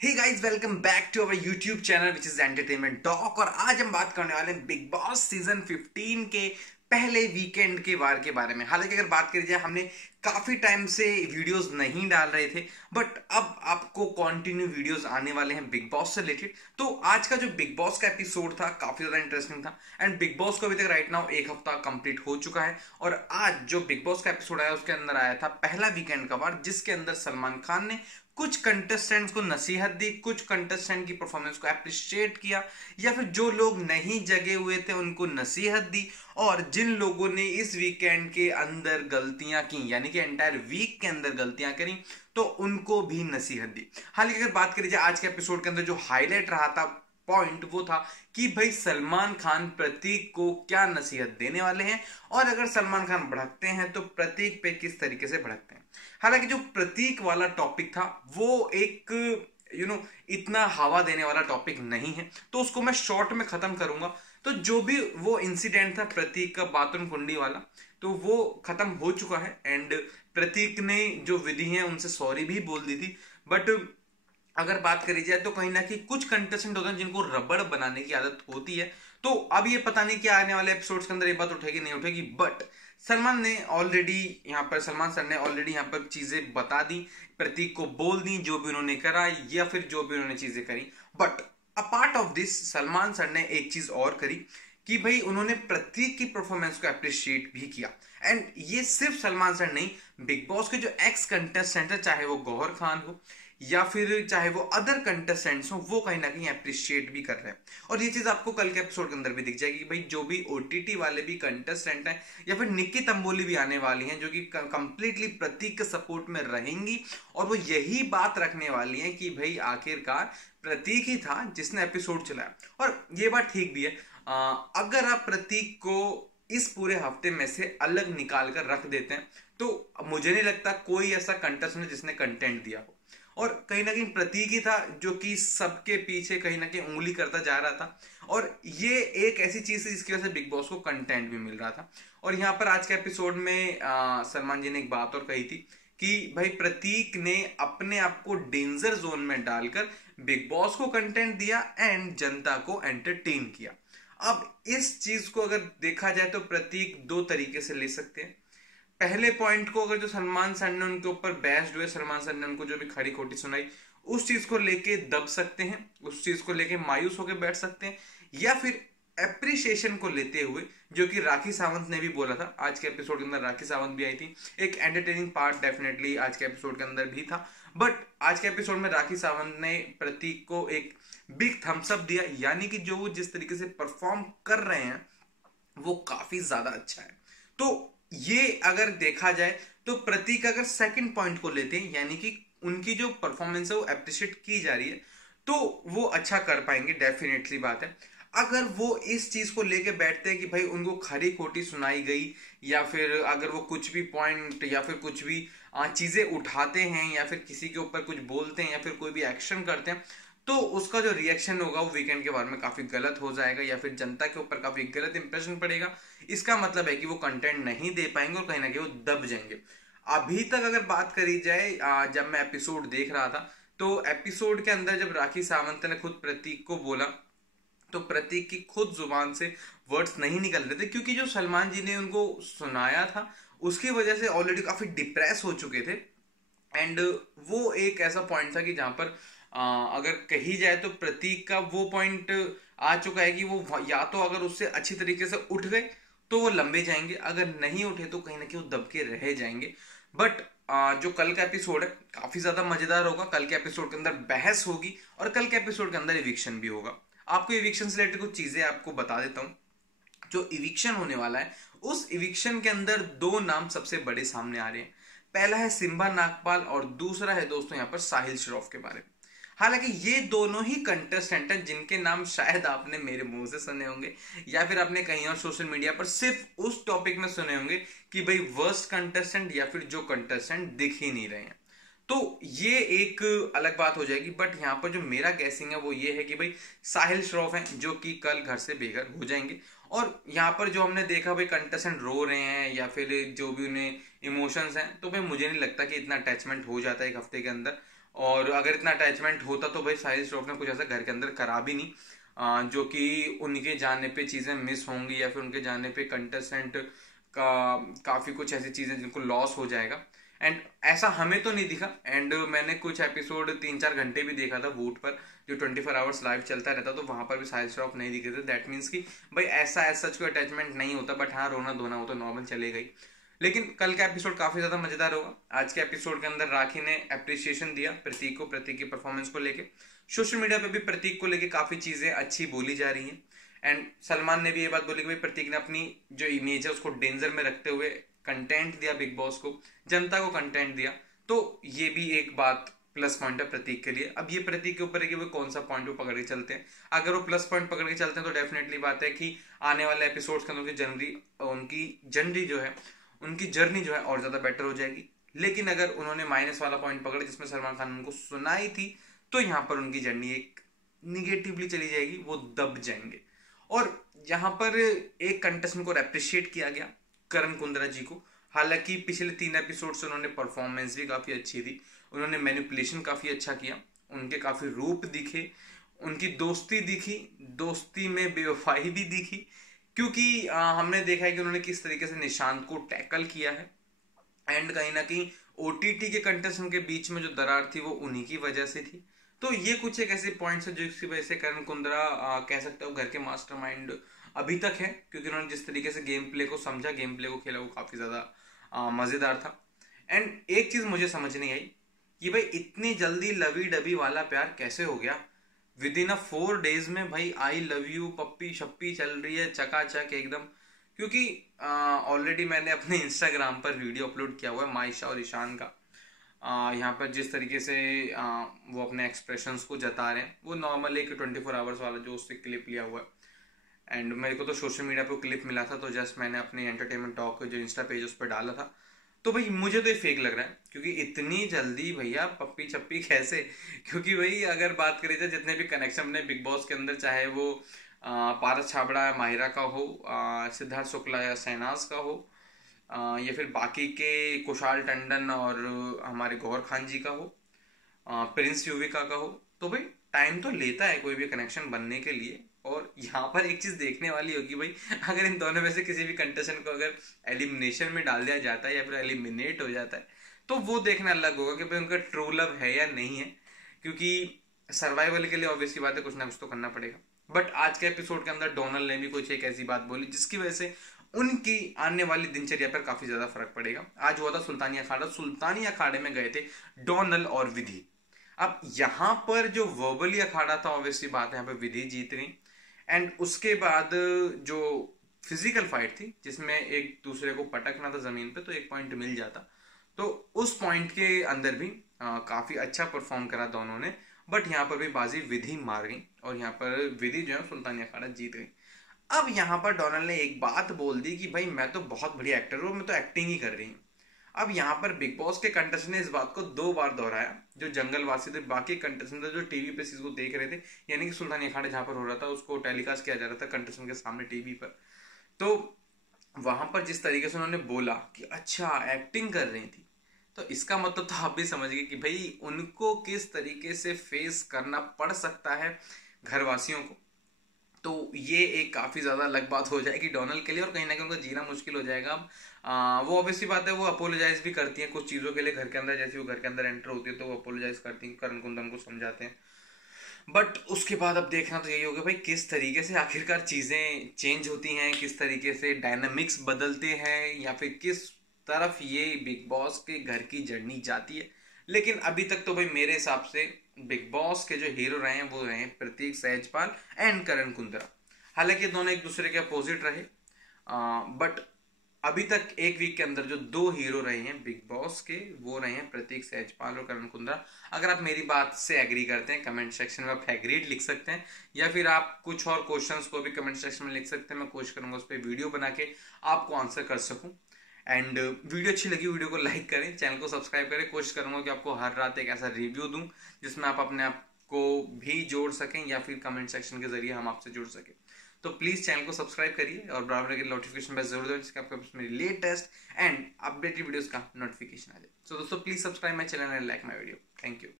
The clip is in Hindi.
Hey guys, welcome back to our YouTube channel which is entertainment talk. और आज हम बात करने वाले हैं बिग बॉस सीजन 15 के पहले वीकेंड के वार के बारे में। हालांकि अगर बात करी जाए, हमने काफी टाइम से वीडियोस नहीं डाल रहे थे, बट अब आपको कंटिन्यू वीडियोस आने वाले हैं बिग बॉस से रिलेटेड। तो आज का जो बिग बॉस का एपिसोड था काफी ज्यादा इंटरेस्टिंग था एंड बिग बॉस को अभी तक राइट नाउ एक हफ्ता कंप्लीट हो चुका है। और आज जो बिग बॉस का एपिसोड आया उसके अंदर आया था पहला वीकेंड का वार, जिसके अंदर सलमान खान ने कुछ कंटेस्टेंट्स को नसीहत दी, कुछ कंटेस्टेंट की परफॉर्मेंस को अप्रिशिएट किया, या फिर जो लोग नहीं जगे हुए थे उनको नसीहत दी। और जिन लोगों ने इस वीकेंड के अंदर गलतियां की, यानी कि एंटायर वीक के अंदर गलतियां करी, तो उनको भी नसीहत दी। हालांकि अगर बात करी जाए आज के एपिसोड के अंदर, जो हाईलाइट रहा था पॉइंट वो था कि भाई सलमान खान प्रतीक को क्या नसीहत देने वाले हैं, और अगर सलमान खान भड़कते हैं तो प्रतीक पे किस तरीके से भड़कते हैं। हालांकि जो प्रतीक वाला टॉपिक था वो एक इतना हवा देने वाला टॉपिक नहीं है, तो उसको मैं शॉर्ट में खत्म करूंगा। तो जो भी वो इंसिडेंट था प्रतीक का बाथरूम कुंडी वाला, तो वो खत्म हो चुका है एंड प्रतीक ने जो विधि है उनसे सॉरी भी बोल दी थी। बट अगर बात करी जाए तो कहीं ना कहीं कुछ कंटेस्टेंट होते हैं जिनको रबड़ बनाने की आदत होती है। तो अब ये पता नहीं कि आने वाले एपिसोड्स के अंदर ये बात उठेगी नहीं उठेगी, बट सलमान सर ने ऑलरेडी यहाँ पर चीजें बता दी, प्रतीक को बोल दी जो भी उन्होंने करा या फिर जो भी उन्होंने चीजें करी। But apart of this Salman sir ने एक चीज और करी कि भाई उन्होंने प्रतीक की परफॉर्मेंस को अप्रिशिएट भी किया। एंड ये सिर्फ सलमान सर नहीं, बिग बॉस के जो एक्स कंटेस्टेंट है, चाहे वो गौहर खान हो या फिर चाहे वो अदर कंटेस्टेंट्स हो, वो कहीं ना कहीं अप्रिशिएट भी कर रहे हैं। और ये चीज आपको कल के एपिसोड के अंदर भी दिख जाएगी कि भाई जो भी ओटीटी वाले भी कंटेस्टेंट हैं या फिर निक्की तंबोली भी आने वाली हैं जो कि कंप्लीटली प्रतीक के सपोर्ट में रहेंगी, और वो यही बात रखने वाली हैं कि भाई आखिरकार प्रतीक ही था जिसने एपिसोड चलाया। और ये बात ठीक भी है, अगर आप प्रतीक को इस पूरे हफ्ते में से अलग निकाल कर रख देते हैं तो मुझे नहीं लगता कोई ऐसा कंटेस्टेंट है जिसने कंटेंट दिया हो। और कहीं ना कहीं प्रतीक ही था जो कि सबके पीछे कहीं ना कहीं उंगली करता जा रहा था, और ये एक ऐसी चीज थी जिसकी वजह से बिग बॉस को कंटेंट भी मिल रहा था। और यहाँ पर आज के एपिसोड में सलमान जी ने एक बात और कही थी कि भाई प्रतीक ने अपने आप को डेंजर जोन में डालकर बिग बॉस को कंटेंट दिया एंड जनता को एंटरटेन किया। अब इस चीज को अगर देखा जाए तो प्रतीक दो तरीके से ले सकते हैं। पहले पॉइंट को, अगर जो सलमान सर ने उनके ऊपर बहस हुए, सलमान सर ने उनको जो भी खड़ी खोटी सुनाई, उस चीज को लेके दब सकते हैं, उस चीज को लेके मायूस होकर बैठ सकते हैं, या फिर एप्रिसिएशन को लेते हुए, जो कि राखी सावंत ने भी बोला था आज के एपिसोड के अंदर, राखी सावंत भी आई थी, एक एंटरटेनिंग पार्ट डेफिनेटली आज के एपिसोड के अंदर भी था। बट आज के एपिसोड में राखी सावंत ने प्रतीक को एक बिग थम्स अप दिया, यानी कि जो वो जिस तरीके से परफॉर्म कर रहे हैं वो काफी ज्यादा अच्छा है। तो ये अगर देखा जाए तो प्रतीक अगर सेकंड पॉइंट को लेते हैं, यानी कि उनकी जो परफॉर्मेंस है वो अप्रिशिएट की जा रही है, तो वो अच्छा कर पाएंगे, डेफिनेटली बात है। अगर वो इस चीज को लेके बैठते हैं कि भाई उनको खरी खोटी सुनाई गई, या फिर अगर वो कुछ भी पॉइंट या फिर कुछ भी चीजें उठाते हैं या फिर किसी के ऊपर कुछ बोलते हैं या फिर कोई भी एक्शन करते हैं, तो उसका जो रिएक्शन होगा वो वीकेंड के बारे में काफी गलत हो जाएगा या फिर जनता के ऊपर काफी गलत इंप्रेशन पड़ेगा। इसका मतलब है कि वो कंटेंट नहीं दे पाएंगे और कहीं ना कहीं वो दब जाएंगे। अभी तक अगर बात करी जाए, जब मैं एपिसोड देख रहा था तो एपिसोड के अंदर जब राखी सावंत ने खुद प्रतीक को बोला तो प्रतीक की खुद जुबान से वर्ड्स नहीं निकल रहे थे, क्योंकि जो सलमान जी ने उनको सुनाया था उसकी वजह से ऑलरेडी काफी डिप्रेस हो चुके थे। एंड वो एक ऐसा पॉइंट था कि जहां पर अगर कही जाए तो प्रतीक का वो पॉइंट आ चुका है कि वो या तो अगर उससे अच्छी तरीके से उठ गए तो वो लंबे जाएंगे, अगर नहीं उठे तो कहीं ना कहीं वो दबके रह जाएंगे। बट जो कल का एपिसोड है काफी ज्यादा मजेदार होगा। कल के एपिसोड के अंदर बहस होगी और कल के एपिसोड के अंदर इविक्शन भी होगा। आपको इविक्शन से रिलेटेड कुछ चीजें आपको बता देता हूँ। जो इविक्शन होने वाला है उस इविक्शन के अंदर दो नाम सबसे बड़े सामने आ रहे हैं। पहला है सिम्बा नागपाल और दूसरा है दोस्तों यहाँ पर साहिल श्रॉफ के बारे में। हालांकि ये दोनों ही कंटेस्टेंट हैं जिनके नाम शायद आपने मेरे मुंह से सुने होंगे या फिर आपने कहीं और सोशल मीडिया पर सिर्फ उस टॉपिक में सुने होंगे कि भाई वर्स्ट कंटेस्टेंट या फिर जो कंटेस्टेंट दिख ही नहीं रहे हैं। तो ये एक अलग बात हो जाएगी। बट यहाँ पर जो मेरा गैसिंग है वो ये है कि भाई साहिल श्रॉफ हैं जो कि कल घर से बेघर हो जाएंगे। और यहाँ पर जो हमने देखा भाई कंटेस्टेंट रो रहे हैं या फिर जो भी उन्हें इमोशंस हैं, तो भाई मुझे नहीं लगता कि इतना अटैचमेंट हो जाता है एक हफ्ते के अंदर। और अगर इतना अटैचमेंट होता तो भाई साहिल श्रॉफ ने कुछ ऐसा घर के अंदर करा भी नहीं जो कि उनके जाने पे चीजें मिस होंगी या फिर उनके जाने पे कंटेस्टेंट का काफी कुछ ऐसी चीजें जिनको लॉस हो जाएगा। एंड ऐसा हमें तो नहीं दिखा। एंड मैंने कुछ एपिसोड 3-4 घंटे भी देखा था वोट पर, जो 24 आवर्स लाइव चलता रहता, तो वहां पर भी साहिल श्रॉफ नहीं दिखे थे। दैट मीन्स कि भाई ऐसा सच कोई अटैचमेंट नहीं होता, बट हाँ रोना धोना वो तो नॉर्मल चलेगा ही। लेकिन कल का एपिसोड काफी ज्यादा मजेदार होगा। आज के एपिसोड के अंदर राखी ने अप्रिसिएशन दिया प्रतीक को, प्रतीक की परफॉर्मेंस को लेके। सोशल मीडिया पे भी प्रतीक को लेके काफी चीजें अच्छी बोली जा रही हैं। एंड सलमान ने भी ये बात बोली कि भाई प्रतीक ने अपनी जो इमेज है उसको डेंजर में रखते हुए कंटेंट दिया बिग बॉस को, जनता को कंटेंट दिया। तो ये भी एक बात प्लस पॉइंट है प्रतीक के लिए। अब ये प्रतीक के ऊपर है कि वो कौन सा पॉइंट वो पकड़ के चलते हैं। अगर वो प्लस पॉइंट पकड़ के चलते हैं तो डेफिनेटली बात है कि आने वाले एपिसोड्स के अंदर उनकी जर्नी जो है और ज्यादा बेटर हो जाएगी। लेकिन अगर उन्होंने माइनस वाला पॉइंट पकड़ा जिसमें सलमान खान उनको सुनाई थी, तो यहाँ पर उनकी जर्नी एक निगेटिवली चली जाएगी, वो दब जाएंगे। और यहाँ पर एक कंटेस्टेंट को अप्रिशिएट किया गया, करण कुंद्रा जी को। हालांकि पिछले 3 एपिसोड से उन्होंने परफॉर्मेंस भी काफी अच्छी थी, उन्होंने मैनिपुलेशन काफी अच्छा किया, उनके काफी रूप दिखे, उनकी दोस्ती दिखी, दोस्ती में बेवफाई भी दिखी। क्योंकि हमने देखा है कि उन्होंने किस तरीके से निशांत को टैकल किया है। एंड कहीं ना कहीं ओटीटी के कंटेस्टेंट के बीच में जो दरार थी वो उन्हीं की वजह से थी। तो ये कुछ एक ऐसे पॉइंट्स है जिसकी वजह से करण कुंद्रा कह सकते हो घर के मास्टरमाइंड अभी तक है, क्योंकि उन्होंने जिस तरीके से गेम प्ले को समझा, गेम प्ले को खेला, वो काफी ज्यादा मजेदार था। एंड एक चीज मुझे समझ नहीं आई कि भाई इतनी जल्दी लवी डबी वाला प्यार कैसे हो गया विद इन 4 days में। भाई आई लव यू पप्पी शप्पी चल रही है चकाचक एकदम। क्योंकि ऑलरेडी मैंने अपने इंस्टाग्राम पर वीडियो अपलोड किया हुआ है मायशा और ईशान का। यहाँ पर जिस तरीके से वो अपने एक्सप्रेशंस को जता रहे हैं, वो नॉर्मल एक 24 आवर्स वाला जो उससे क्लिप लिया हुआ है। एंड मेरे को तो सोशल मीडिया पे क्लिप मिला था, तो जस्ट मैंने अपने एंटरटेनमेंट टॉक जो इंस्टा पेज उस पर डाला था। तो भाई मुझे तो ये फेक लग रहा है, क्योंकि इतनी जल्दी भैया पप्पी चप्पी कैसे। क्योंकि भाई अगर बात करी जाए जितने भी कनेक्शन अपने बिग बॉस के अंदर, चाहे वो पारस छाबड़ा या माहिरा का हो, सिद्धार्थ शुक्ला या शहनाज का हो, या फिर बाकी के कुशाल टंडन और हमारे गौहर खान जी का हो, प्रिंस युविका का हो, तो भाई टाइम तो लेता है कोई भी कनेक्शन बनने के लिए। और यहाँ पर एक चीज देखने वाली होगी भाई, अगर इन दोनों में से किसी भी कंटेस्टेंट को अगर एलिमिनेशन में डाल दिया जाता है या फिर एलिमिनेट हो जाता है, तो वो देखना अलग होगा कि भाई उनका ट्रू लव है या नहीं है। क्योंकि सर्वाइवल के लिए ऑब्वियसली बात है कुछ ना कुछ तो करना पड़ेगा। बट आज के एपिसोड के अंदर डोनाल्ड ने भी कुछ एक ऐसी बात बोली जिसकी वजह से उनकी आने वाली दिनचर्या पर काफी ज्यादा फर्क पड़ेगा। आज हुआ था सुल्तानी अखाड़ा, सुल्तानी अखाड़े में गए थे डोनाल्ड और विधि। अब यहाँ पर जो वर्बली अखाड़ा था, ऑब्वियसली बात है यहाँ पे विधि जीत गई। एंड उसके बाद जो फिजिकल फाइट थी जिसमें एक दूसरे को पटकना था जमीन पे, तो एक पॉइंट मिल जाता। तो उस पॉइंट के अंदर भी काफी अच्छा परफॉर्म करा दोनों ने। बट यहाँ पर भी बाजी विधि मार गई और यहाँ पर विधि जो है सुल्तानी अखाड़ा जीत गई। अब यहाँ पर डोनाल्ड ने एक बात बोल दी कि भाई मैं तो बहुत बढ़िया एक्टर हूँ, मैं तो एक्टिंग ही कर रही हूँ। अब यहाँ पर बिग बॉस के कंटेस्टेंट ने इस बात को 2 बार दोहराया, जो जंगलवासी थे, बाकी कंटेस्टेंट थे जो टीवी पे इसको देख रहे थे, यानी कि सुल्तानी अखाड़ा जहाँ पर हो रहा था उसको टेलीकास्ट किया जा रहा था कंटेस्टेंट के सामने टीवी पर। तो वहां पर जिस तरीके से उन्होंने बोला कि अच्छा एक्टिंग कर रही थी, तो इसका मतलब तो आप भी समझ गए कि भाई उनको किस तरीके से फेस करना पड़ सकता है घरवासियों को। तो ये एक काफी ज्यादा अलग बात हो जाएगी डोनाल्ड के लिए, और कहीं ना कहीं उनका जीना मुश्किल हो जाएगा। वो ऑब्वियसली बात है, वो अपोलोजाइज भी करती हैं कुछ चीजों के लिए घर के अंदर, जैसे वो घर के अंदर एंटर होती है तो वो अपोलोजाइज करती हैं, करण कुंदन को समझाते हैं। बट उसके बाद अब देखना तो यही होगा भाई किस तरीके से आखिरकार चीजें चेंज होती हैं, किस तरीके से डायनामिक्स बदलते हैं, या फिर किस तरफ ये बिग बॉस के घर की जर्नी जाती है। लेकिन अभी तक तो भाई मेरे हिसाब से बिग बॉस के जो हीरो रहे हैं वो रहे हैं प्रतीक सहजपाल एंड करण कुंद्रा। हालांकि दोनों एक दूसरे के अपोजिट रहे, बट अभी तक एक वीक के अंदर जो 2 हीरो रहे हैं बिग बॉस के, वो रहे हैं प्रतीक सहजपाल और करण कुंद्रा। अगर आप मेरी बात से एग्री करते हैं कमेंट सेक्शन में आप एग्रीड लिख सकते हैं, या फिर आप कुछ और क्वेश्चंस को भी कमेंट सेक्शन में लिख सकते हैं। मैं कोशिश करूंगा उस पर वीडियो बना के आपको आंसर कर सकूं। एंड वीडियो अच्छी लगी वीडियो को लाइक करें, चैनल को सब्सक्राइब करें। कोशिश करूंगा कि आपको हर रात एक ऐसा रिव्यू दूं जिसमें आप अपने आप को भी जोड़ सकें, या फिर कमेंट सेक्शन के जरिए हम आपसे जुड़ सकें। तो प्लीज चैनल को सब्सक्राइब करिए और बराबर के नोटिफिकेशन बेल जरूर दबाएं जिससे आपको मेरी लेटेस्ट एंड अपडेटेड वीडियोस का नोटिफिकेशन आ जाए। सो दोस्तों please subscribe my channel and like my video. Thank you.